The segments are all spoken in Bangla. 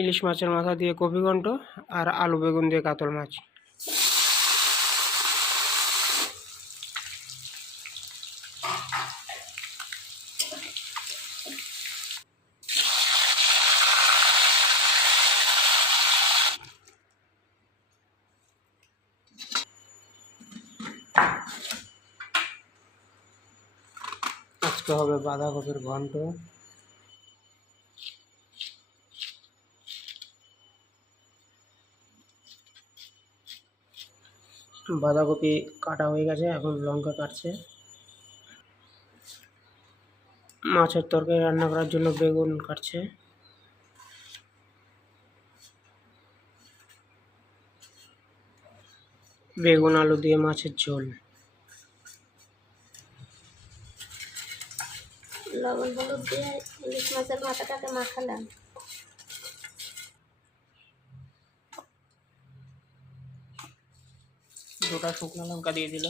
ইলিশ মাছের মাথা দিয়ে কপি ঘন্ট আর আলু বেগুন দিয়ে কাতল মাছ। আজকে হবে বাঁধাকপির ঘন্ট। বাঁধাকপি কাটা হয়ে গেছে, এখন লঙ্কা কাটছে। মাছের তরকারি রান্না করার জন্য বেগুন কাটছে। বেগুন, আলু দিয়ে মাছের ঝোল। লবণ হলুদ দিয়ে ইলিশ মাছের মাথাটাকে মাখালাম। দুটা শুকনো লঙ্কা দিয়ে দিল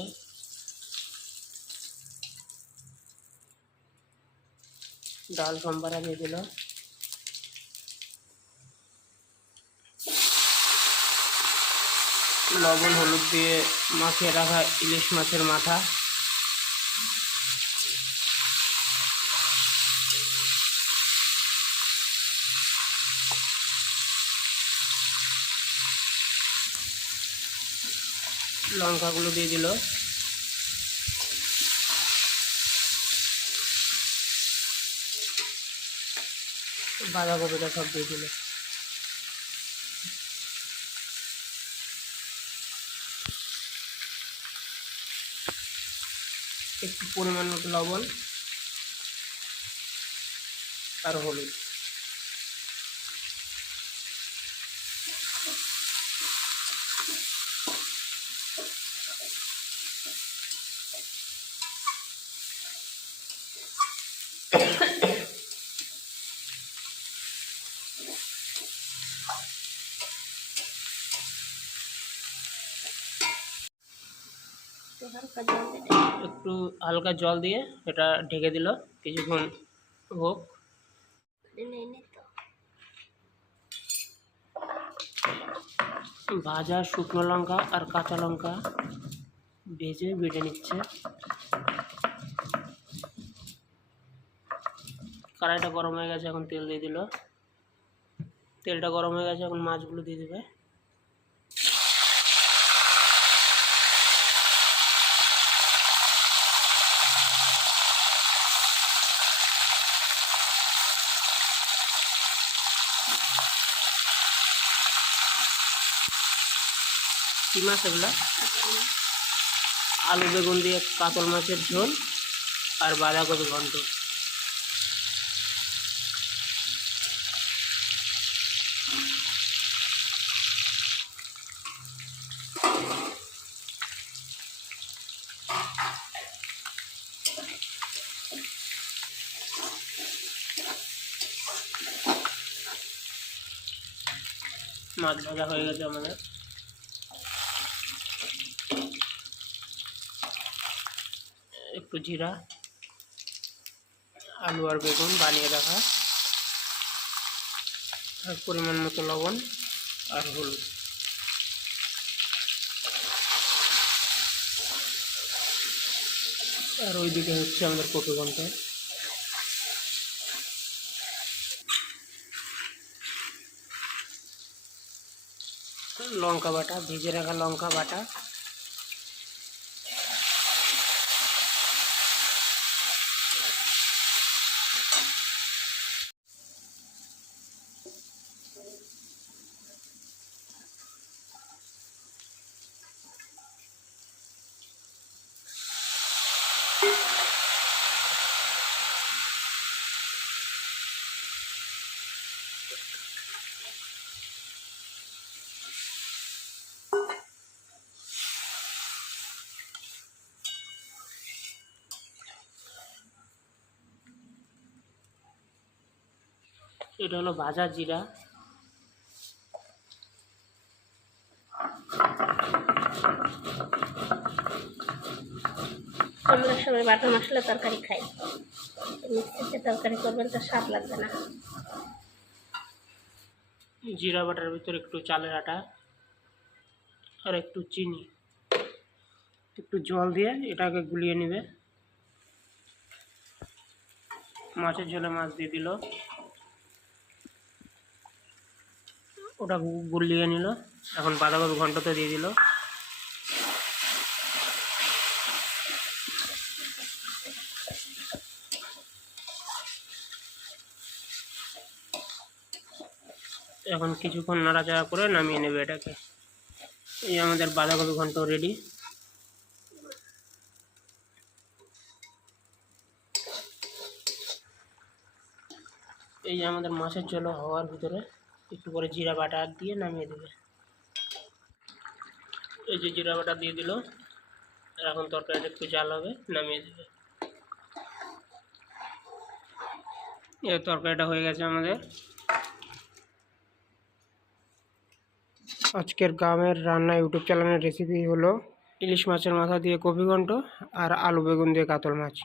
ডাল, সম্বারা দিয়ে দিল লবণ, হলুদ দিয়ে মাখিয়ে রাখা ইলিশ মাছের মাথা। লঙ্কাগুলো দিয়ে দিল। বাঁধাকপিটা সব দিয়ে দিল। একটু পরিমাণ মতো লবণ আর হলুদ। একটু হালকা জল দিয়ে এটা ঢেকে দিল, কিছুক্ষণ হোক। ভাজা শুকনো লঙ্কা আর কাঁচা লঙ্কা ভেজে বেটে নিচ্ছে। কড়াইটা গরম হয়ে গেছে, এখন তেল দিয়ে দিল। তেলটা গরম হয়ে গেছে, এখন মাছগুলো দিয়ে দেবে। কি মাছ এগুলা। আলু, বেগুন দিয়ে কাতল মাছের ঝোল আর বাঁধাকপি ঘন্ট। মাছ ভাজা হয়ে গেছে আমাদের। একটু জিরা, আলু আর বেগুন বানিয়ে রাখা। আর পরিমাণ মতো লবণ আর হলুদ। আর ওইদিকে হচ্ছে আমাদের কটু ঘণ্টা লঙ্কা বাটা, ভেজে রাখা লঙ্কা বাটা। এটা হলো ভাজা জিরা। আমরা সবাই বাটা মশলা তরকারি খাই। মিক্সিতে তরকারি করবেন তো স্বাদ লাগবে না। জিরা বাটার ভিতরে একটু চালের আটা আর একটু চিনি। একটু জল দিয়ে এটাকে গুলিয়ে নেবে। মাছের ঝোলে মাছ দিয়ে দিল। ওটা গুলিয়ে নিল। এখন বাঁধাকপি ঘন্টতে দিয়ে দিল। এখন কিছুক্ষণ নাড়াচাড়া করে নামিয়ে নেবে এটাকে। এই আমাদের বাঁধাকপি ঘন্ট রেডি এই আমাদের মাছের ঝোল হওয়ার ভিতরে একটু করে জিরা বাটা দিয়ে নামিয়ে দেবে। এই যে জিরা বাটা দিয়ে দিল এখন তরকারিটা একটু জাল হবে, নামিয়ে দেবে। এই তরকারিটা হয়ে গেছে আমাদের। আজকের গ্রামের রান্না ইউটিউব চ্যানেলের রেসিপি হলো ইলিশ মাছের মাথা দিয়ে ঘন্ট আর আলু বেগুন দিয়ে কাতল মাছ।